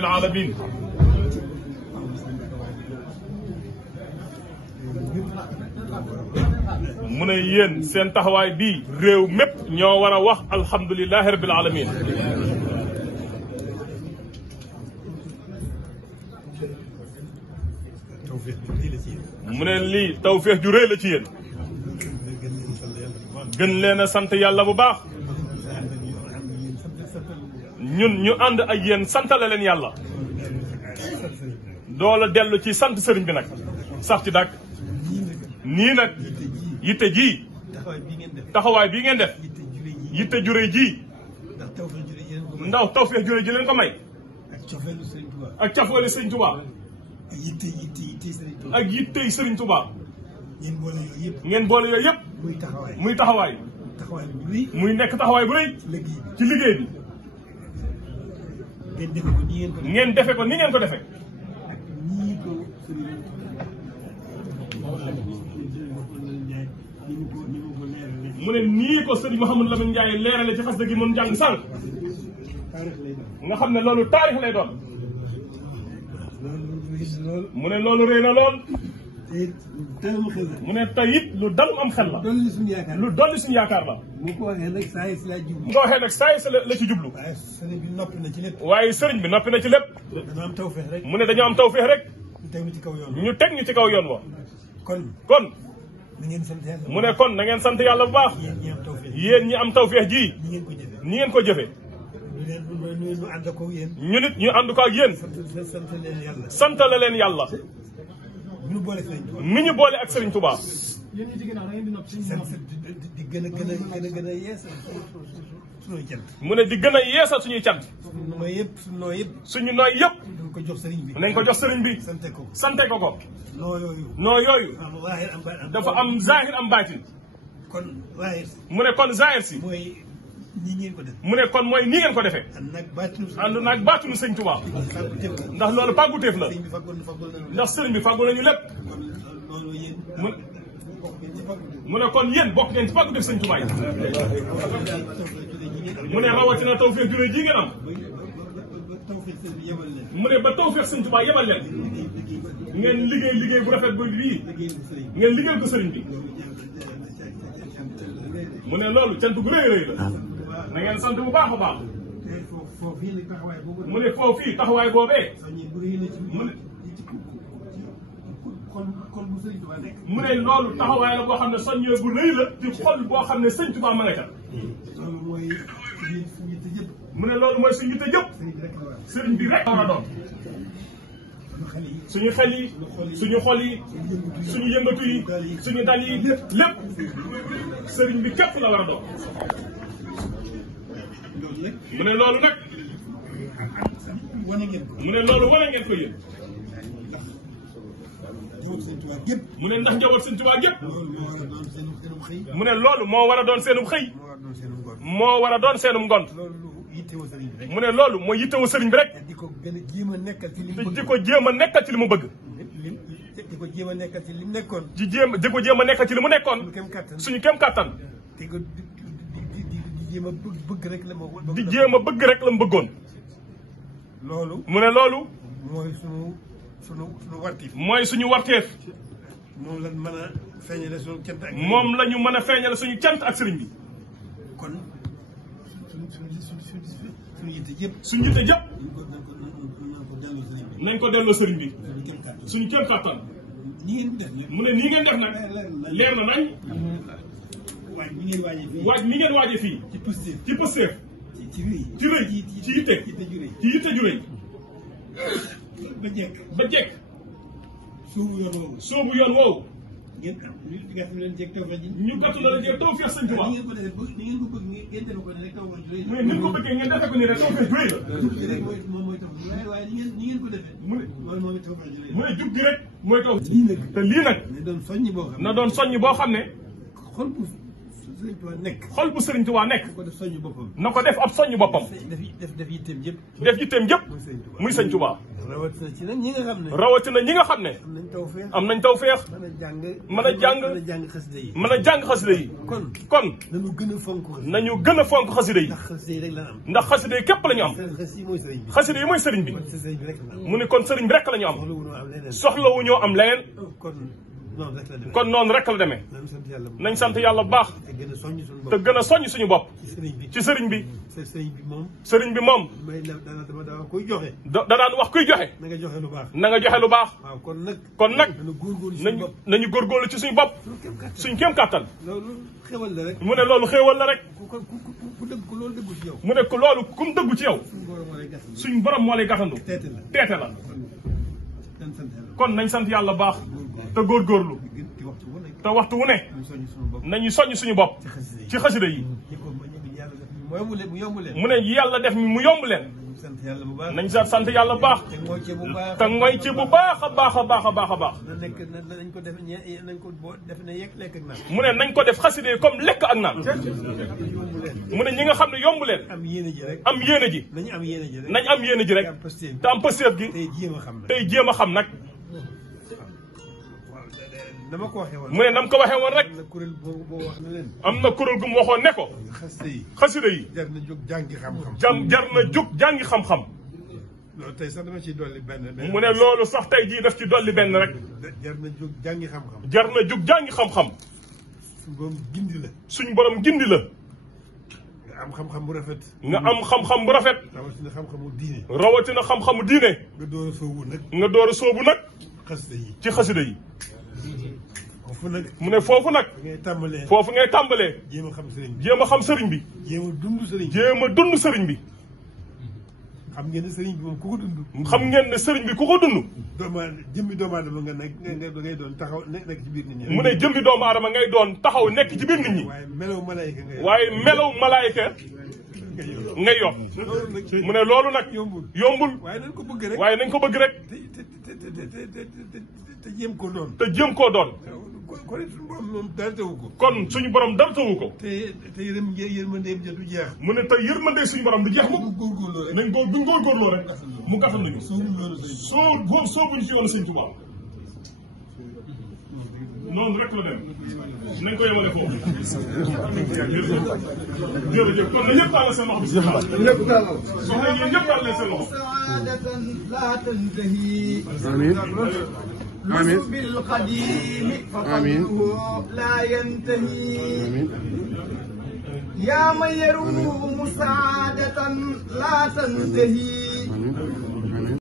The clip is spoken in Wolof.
العالمين mu ne yéen seen taxawaay bii réew mépp ñoo war a wax alhamdulilahi rabbil alamin mu ne lii tawféex ju rëy la ci yéen gën leen a sant yàlla bu baax ñun ñu ànd ak yéen santale leen yàlla doola dellu ci sant sëriñ bi nag sax ci dàkk nii nag yitte ji taxawaay bii ngeen def yitte jure ji ndaw tawfeex jure ji leen ko may ak cofeelu sëriñ Tuubaa ak yittey sëriñ Tuubaa ngeen boole yooyu yëpp muy taxawaay muy nekk taxawaay bu rëy ci liggéey bi ngeen defe ko ni ngeen ko defe mu ne nii ko sëriñ Mouhamadou Lamine Ndiaye leerale ci xas dëgg yi moom jàng sànq nga xam ne loolu taarix lay doon mu ne loolu rëy na lool mu ne tey it lu dalum am xel la lu dolli suñu yaakaar la mu ko waxee nag saa yi si laa jublu. mu ko waxee nag saa yi si la ci jublu. waaye sëriñ bi noppi na ci lépp. waaye sëriñ bi noppi na ci lépp. dañoo am tawfeex rek. mu ne dañoo am tawfeex rek. ñu teg ñu ci kaw yoon ñu teg ñu ci kaw yoon wa. kon na ngeen sant yàlla. mu ne kon na ngeen sant yàlla bu baax. yéen ñi am tawfeex. yéen ñi am tawfeex ji. ni ngeen ko jëfee. ni ngeen ko jëfee. ñu ànd ko yéen. ñu nit ñu ànd ko ak yéen. sant leen yàlla. santale leen yàlla. ñu boole sëriñ Tuubaa. mi ñu boole ak sëriñ Tuubaa. di gën a yeesal suñuy cant. mu ne di gën a yeesal suñuy cant. suñu nooy yëpp. nañ ko jox sëriñ bi. nañ ko jox sëriñ bi. sante ko ko. noo yooyu. dafa am zahir am baatin. kon zahir. mu ne kon zahir si. mooy nii ngeen ko def. mu ne kon mooy nii ngeen ko defee. ànd naag baatinu sëñ Tuubaa. ndax loolu pàgguteef la. ndax sëriñ bi fàggu nañu lépp. mu ne kon yéen bokk ngeen ci pàgguteef sëñ Tuubaa yi. mu ne rawatina tawfeex jure ji ngeen am. mu ne ba tawfeex sëñ Tuubaa yebal leen. ngeen liggéey bu rafet bu lii. ngeen liggéeyal ko sëriñ bi. mu ne loolu cant gu rëy la. na ngeen sant bu baax a baax. mu ne foofii taxawaay boobee. mu ne loolu taxawaay la boo xam ne soññee bu rëy la ci xol boo xam ne sëñ Tuubaa ma nga ca. mu ne loolu mooy suñu yitte jëpp. sëriñ bi rek war a doon. suñu xel yi suñu xol yi suñu yëngatu yi suñu dal yi lépp sëriñ bi képp la war a doon. mu ne loolu nag. mu ne loolu wane ngeen ko yéen. mu ne ndax njaboot sëñ Tuubaa gépp. mu ne loolu moo war a doon seenum xëy. moo war a doon seenum ngont. mu ne loolu mooy yittewu sëriñ bi rek. di ko jéem a nekkal ci li mu bëgg. di ko jéem a nekkal ci li mu bëgg. di ko jéem a nekkal ci li mu nekkoon. di ko jéem a nekkal ci li mu nekkoon. suñu kem kattan. di jéem a bëgg rek la mu bëgg. di jéem a bëgg rek la mu bëggoon. loolu. mu ne loolu. mooy suñu warteef. mooy suñu warteef. moom lañ mën a feeñale suñu cant ak. moom la ñu mën a feeñale suñu cant ak sëriñ bi. kon suñu yitte jëpp. suñu yitte jëpp. nañ ko delloo sëriñ bi. suñu kem kattan. mu ne nii ngeen def nag. leer na nañ. waaj mi ngeen waajee fii. ci pësteef. ci rëy ci yitte. ci yitte ju rëy. ba jekk. soobu yoon woowu. ñu gàttu la leen jeeg tawfeex sëñ Tuubaa. mu ne ni ko bëggee ngeen defe ko nii rek tawfeex ju rëy la. mu ne jub gi rek mooy taw. te lii nag. na doon soññ boo xam ne. xol bu sëriñ Tuubaa nekk. na ko def ab soññ boppam. def yitteem jëpp. def yitteem jëpp muy sëñ Tuubaa. rawatina ci nag ñi nga xam ne. rawatina ñi nga xam ne. am nañ tawfeex. am nañ tawfeex. mën a jàng xasida yi. mën a jàng xasida yi. kon. nañu gën a fonk xasida yi. nañu gën a fonk xasida yi. ndax xasida yi rek la am. ndax xasida yi képp la ñu am. xasida yi mooy sëriñ bi. mu ne kon sëriñ bi rek la ñu am. soxlawu ñoo am leneen. kon noonu rek la demee. nañ sant yàlla bu baax. te gën a soññ suñu bopp. ci sëriñ bi. sëriñ bi moom. da daan wax kuy joxe. na nga joxe lu baax. na nga joxe lu baax. kon nag. nañu góorgóorlu ci suñu bopp. suñ kéem kàttan. mu ne loolu xéewal la rek. mu ne ko loolu kum dëggu ci yow. suñ borom moo lay gàttandu. teete la. kon nañ sant yàlla baax. te góorgóorlu. te waxtu wu ne. nañu soññ suñu bopp. ci xasida yi. mu ne yàlla def mu yomb leen. nañ sa sant yàlla bu baax. te ngoy ci bu baax a baax a baax a baax a baax. mu ne nañ ko def xasida yi comme lekk ak naan. mu ne ñi nga xam ne yomb leen. am yéene ji. nañ am yéene ji rek. te am pësteef gi. tey jéem a xam nag. mu ne nam ko waxee woon rek. am na kuréel gu mu waxoon ne ko. xasida yi. jar na jóg jàngi xam-xam. jar na jóg jàngi xam-xam. loolu tey sax dama ciy dolli benn. mu ne loolu sax tey jii daf ci dolli benn rek. jar na jóg jàngi xam-xam. jar na jóg jàngi xam-xam. suñ borom gindi la. suñ borom gindi la. nga am xam-xam bu rafet. nga am xam-xam bu rafet. rawatina xam-xamu diine. rawatina xam-xamu diine. nga door a soobu nag. nga door a soobu nag. xasida yi ci xasida yi. foofu nag. mu ne foofu nag. foofu ngay tàmbalee. jéem a xam sëriñ bi. jéem a xam sëriñ bi. jéem a dund sëriñ bi. jéem a dund sëriñ bi. xam ngeen ne sëriñ bi moom ku ko dund. xam ngeen ne sëriñ bi ku ko dund. jëmmi doomu aadama nga nekk ngay doon taxaw nekk ci biir nit ñi. mu ne jëmmi doomu aadama ngay doon taxaw nekk ci biir nit ñi. waaye melaw malaayika ngay. waaye melaw malaayika ngay yor. mu ne loolu nag. yombul. waaye nañ ko bëgg rek. waaye nañ ko bëgg rek. te jéem koo doon. te jéem koo doon. kon suñu borom moom dara tawu ko. kon suñu borom dara tawu ko. te yërmandeem ja du jeex. mu ne te yërmande suñu borom du jeex mu. góorgóorloo rek nañ du góorgóorloo rek. mu gàttal nañu. soobuñ ci yoonu Sëñ Tuubaa. noonu rek la dem. nañ ko yemale foofu. jërëjëf kon na ñëpp tàllal seen loxo bisimilah. ñëpp tàllal. soxna yi ñëpp tàllal seen loxo. amiin. آمين بالقديم آمين فقده لا ينتهي آمين يا من يروم سعادة لا تنتهي